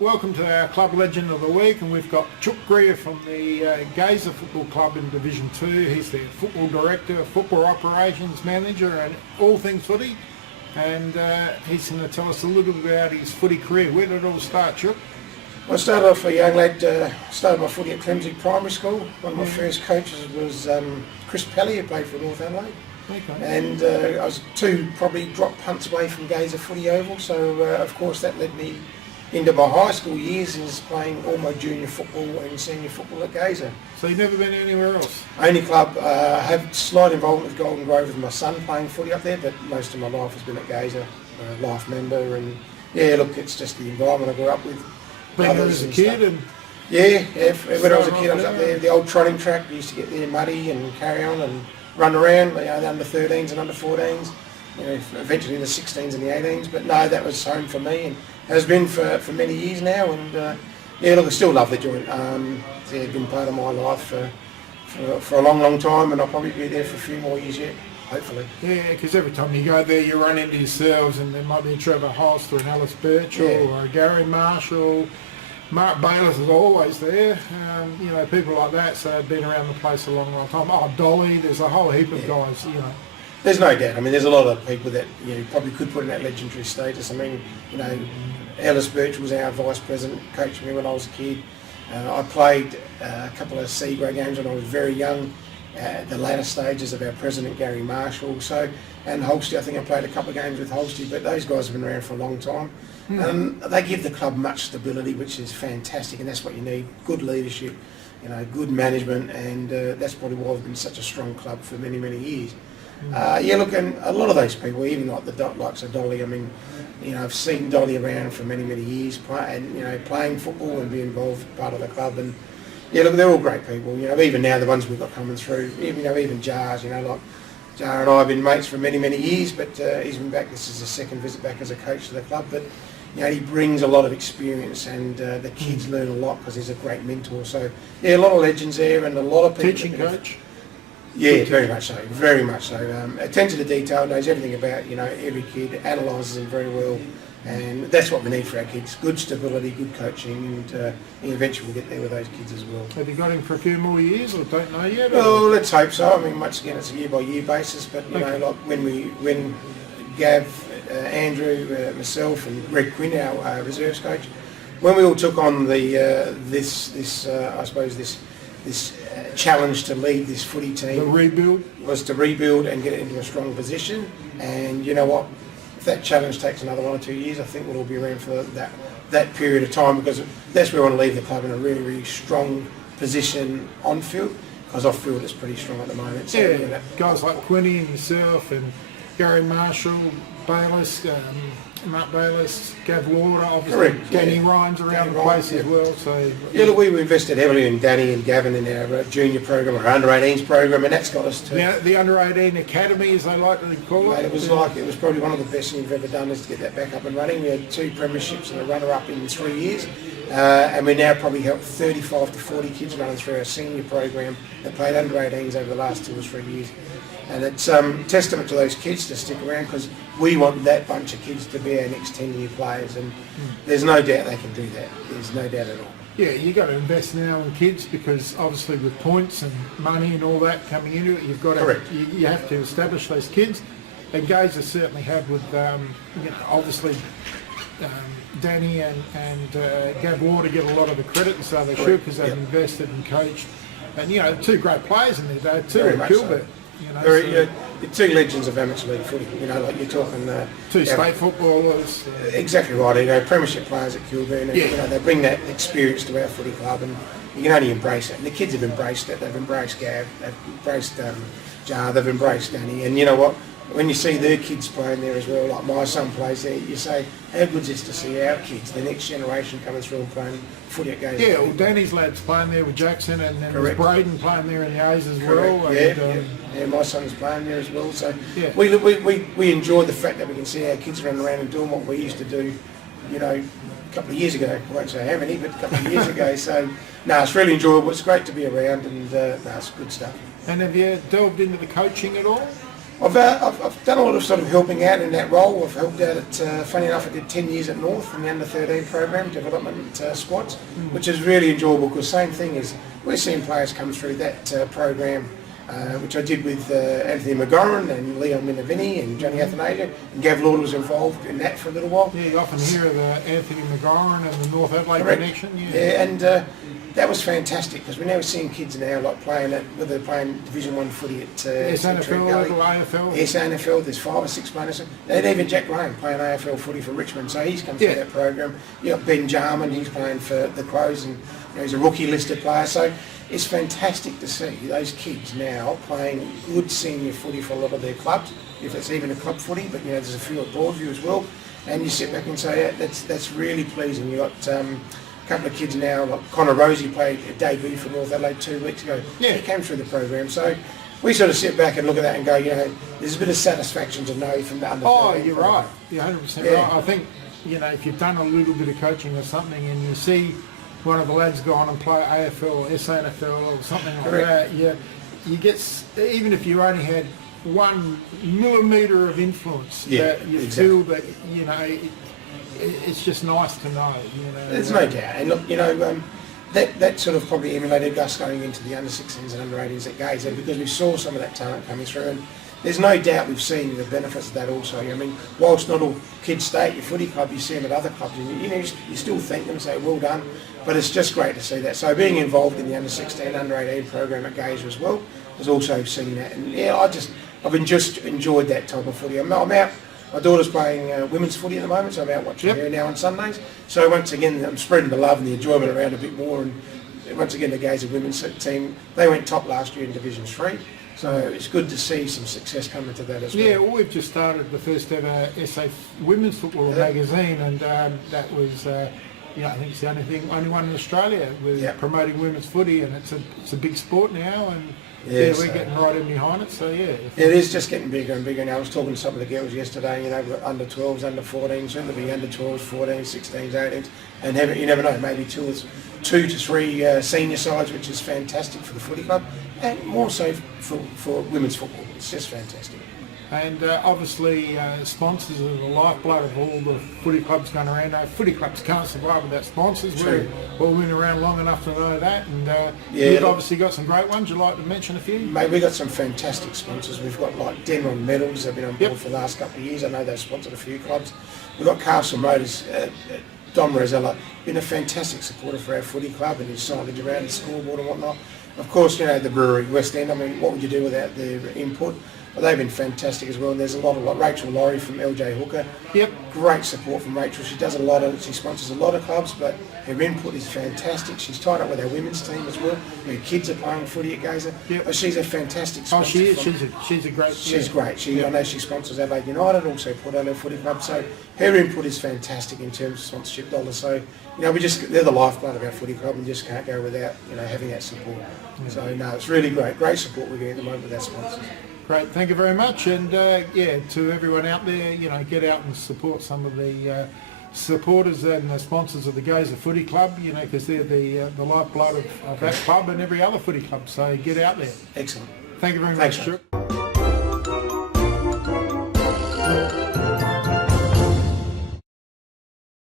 Welcome to our Club Legend of the Week, and we've got Chook Greer from the Gaza Football Club in Division 2. He's the football director, football operations manager and all things footy, and he's going to tell us a little bit about his footy career. Where did it all start, Chook? I started off a young lad, started my footy at Clemsig Primary School. One of my first coaches was Chris Pelly, who played for North Adelaide. Okay. And I was two probably drop punts away from Gaza Footy Oval, so of course that led me into my high school years is playing all my junior football and senior football at Gaza. So you've never been anywhere else? Only club, have slight involvement with Golden Grove with my son playing footy up there, but most of my life has been at Gaza, life member, and yeah, look, it's just the environment I grew up with. Been there as a kid? And yeah, when I was a kid I was up there, the old trotting track, we used to get there muddy and carry on and run around, you know, the under 13s and under 14s, you know, eventually the 16s and the 18s, but no, that was home for me and has been for many years now, and yeah, look, I still love the joint. Yeah, been part of my life for a long time, and I'll probably be there for a few more years yet, hopefully. yeah, because every time you go there, you run into yourselves, and there might be a Trevor Holst or an Alice Birchall or a Gary Marshall. Mark Bayless is always there. You know, people like that. So they've been around the place a long time. Oh, Dolly, there's a whole heap of guys. You know. There's no doubt. I mean, there's a lot of people that you probably could put in that legendary status. I mean, you know, Alice Birch was our vice president, coached me when I was a kid. I played a couple of C grade games when I was very young, at the latter stages of our president Gary Marshall. So, and Holsty, I think I played a couple of games with Holsty, but those guys have been around for a long time. They give the club much stability, which is fantastic, and that's what you need. Good leadership, you know, good management, and that's probably why we've been such a strong club for many years. Yeah, look, and a lot of those people, even like the likes of Dolly, I mean, you know, I've seen Dolly around for many years, and you know, playing football and being involved part of the club, and yeah, look, they're all great people. You know, even now the ones we've got coming through, even Jars, you know, like Jar and I have been mates for many years, but he's been back. This is his second visit back as a coach to the club, but you know, he brings a lot of experience, and the kids learn a lot because he's a great mentor. So yeah, a lot of legends there, and a lot of people. Teaching coach. Yeah, very much so, very much so. Attention to detail, knows everything about, you know, every kid, analyses them very well, and that's what we need for our kids. Good stability, good coaching, and eventually we'll get there with those kids as well. Have you got him for a few more years, or don't know yet? Well, let's hope so. I mean, once again, it's a year-by-year basis, but, you know, like when Gav, Andrew, myself and Greg Quinn, our reserves coach, when we all took on the this challenge to lead this footy team, The rebuild? was to rebuild and get it into a strong position. And you know what, if that challenge takes another 1 or 2 years, I think we'll all be around for that period of time, because that's where we want to leave the club in a really strong position on field, because off field it's pretty strong at the moment. So, Yeah, you know, guys like Quinny and yourself and Gary Marshall, Bayless, Mark Bayless, Gav Lauder, obviously. Correct, Danny yeah. Ryan's around Danny the place Ryan, as well. So yeah, look, we invested heavily in Danny and Gavin in our junior program, our under 18s program, and that's got us to. the under 18 academy, as they like to call it. Mate, it was probably one of the best things we've ever done, is to get that back up and running. We had 2 premierships and a runner-up in 3 years, and we now probably help 35 to 40 kids running through our senior program that played under 18s over the last 2 or 3 years. And it's testament to those kids to stick around, because we want that bunch of kids to be our next 10-year players, and there's no doubt they can do that. There's no doubt at all. Yeah, you got to invest now in kids, because obviously with points and money and all that coming into it, you've got to. Correct. You have to establish those kids, and Gaza certainly have with you know, obviously Danny and Gav Lauder get a lot of the credit, and so they should, because they've invested and coached, and you know, 2 great players in there, too, Very and much Gilbert. so. You know, The 2 legends of amateur league footy. You know, like you're talking 2 state footballers. Exactly right. You know, premiership players at Kilburn, and you know, they bring that experience to our footy club, and you can only embrace it. And the kids have embraced it. They've embraced Gav, they've embraced Jar, they've embraced Danny. And you know what? When you see their kids playing there as well, like my son plays there, you say, how good is it to see our kids, the next generation, coming through and playing footy at Gaza? Yeah, well, Danny's lads playing there with Jackson, and then there's Braden playing there in the A's as well. Correct. And, yeah, my son's playing there as well. So yeah. we enjoy the fact that we can see our kids running around and doing what we used to do, you know, a couple of years ago. I won't say how many, but a couple of years ago. So, no, it's really enjoyable. It's great to be around, and no, it's good stuff. And have you delved into the coaching at all? I've done a lot of sort of helping out in that role. I've helped out at, funny enough, I did 10 years at North in the under-13 program, development squads, which is really enjoyable because same thing is we're seeing players come through that program, which I did with Anthony McGorran and Leon Minavini and Johnny Athanasia, and Gav Lord was involved in that for a little while. Yeah, you often hear of the Anthony McGorran and the North Adelaide Correct. connection. Yeah, and that was fantastic because we're now seeing kids now like playing at, whether they're playing Division 1 footy at SNFL level, AFL. SNFL, there's 5 or 6 players. And even Jack Graham playing AFL footy for Richmond, so he's come through that program. You got Ben Jarman, he's playing for the Crows, and he's a rookie listed player. So it's fantastic to see those kids now playing good senior footy for a lot of their clubs, if it's even a club footy, but there's a few at Broadview as well. And you sit back and say, yeah, that's really pleasing. You got a couple of kids now, like Connor Rosie played a debut for North Adelaide 2 weeks ago. Yeah, he came through the program. So we sort of sit back and look at that and go, there's a bit of satisfaction to know from the under. Oh, you're right. You're 100% right. I think, if you've done a little bit of coaching or something and you see one of the lads go on and play AFL or SNFL or something like that, you get, even if you only had 1 millimetre of influence, that you feel that, it's just nice to know. There's no doubt. And look, that sort of probably emulated us going into the under-16s and under-18s at Gaza because we saw some of that talent coming through. And there's no doubt we've seen the benefits of that also. I mean, whilst not all kids stay at your footy club, you see them at other clubs, and you still thank them and say, well done. But it's just great to see that. So being involved in the under-16, under-18 program at Gaza as well has also seen that. And I've just enjoyed that type of footy. I'm out. My daughter's playing women's footy at the moment, so I'm out watching her now on Sundays. So once again, I'm spreading the love and the enjoyment around a bit more. And once again, the Gaza women's team, they went top last year in Division 3. So it's good to see some success coming to that as well. Yeah, well, we've just started the first ever SA Women's Football magazine, and that was, I think it's the only one in Australia with promoting women's footy, and it's a big sport now, and we're getting right in behind it. So it is just getting bigger and bigger now. I was talking to some of the girls yesterday. We've got under 12s, under 14s, soon to be under 12s, 14s, 16s, 18s, and you never know, maybe 2 to 3 senior sides, which is fantastic for the footy club, and more so for women's football. It's just fantastic. And obviously sponsors are the lifeblood of all the footy clubs going around. Footy clubs can't survive without sponsors. We've all been around long enough to know that. And you've obviously got some great ones. You'd like to mention a few? Mate, we've got some fantastic sponsors. We've got like Denron Metals. They've been on board for the last couple of years. I know they've sponsored a few clubs. We've got Castle Motors. Don Rosella, been a fantastic supporter for our footy club and his signage around the scoreboard and whatnot. Of course, the brewery, West End, what would you do without their input? Well, they've been fantastic as well, and there's a lot of, like Rachel Laurie from LJ Hooker. Great support from Rachel. She does she sponsors a lot of clubs, but her input is fantastic. She's tied up with our women's team as well. Her kids are playing footy at Gaza. But she's a fantastic sponsor. Oh, she is. She's a great. She's great. I know she sponsors Adelaide United, also Port Adelaide Footy Club. So her input is fantastic in terms of sponsorship dollars. So they're the lifeblood of our footy club, and just can't go without having that support. So no, it's really great support we're getting at the moment with our sponsors. Great, thank you very much, and to everyone out there, get out and support some of the supporters and the sponsors of the Gaza Footy Club, because they're the lifeblood of that club and every other footy club. So get out there. Excellent. Thank you very much, Chook.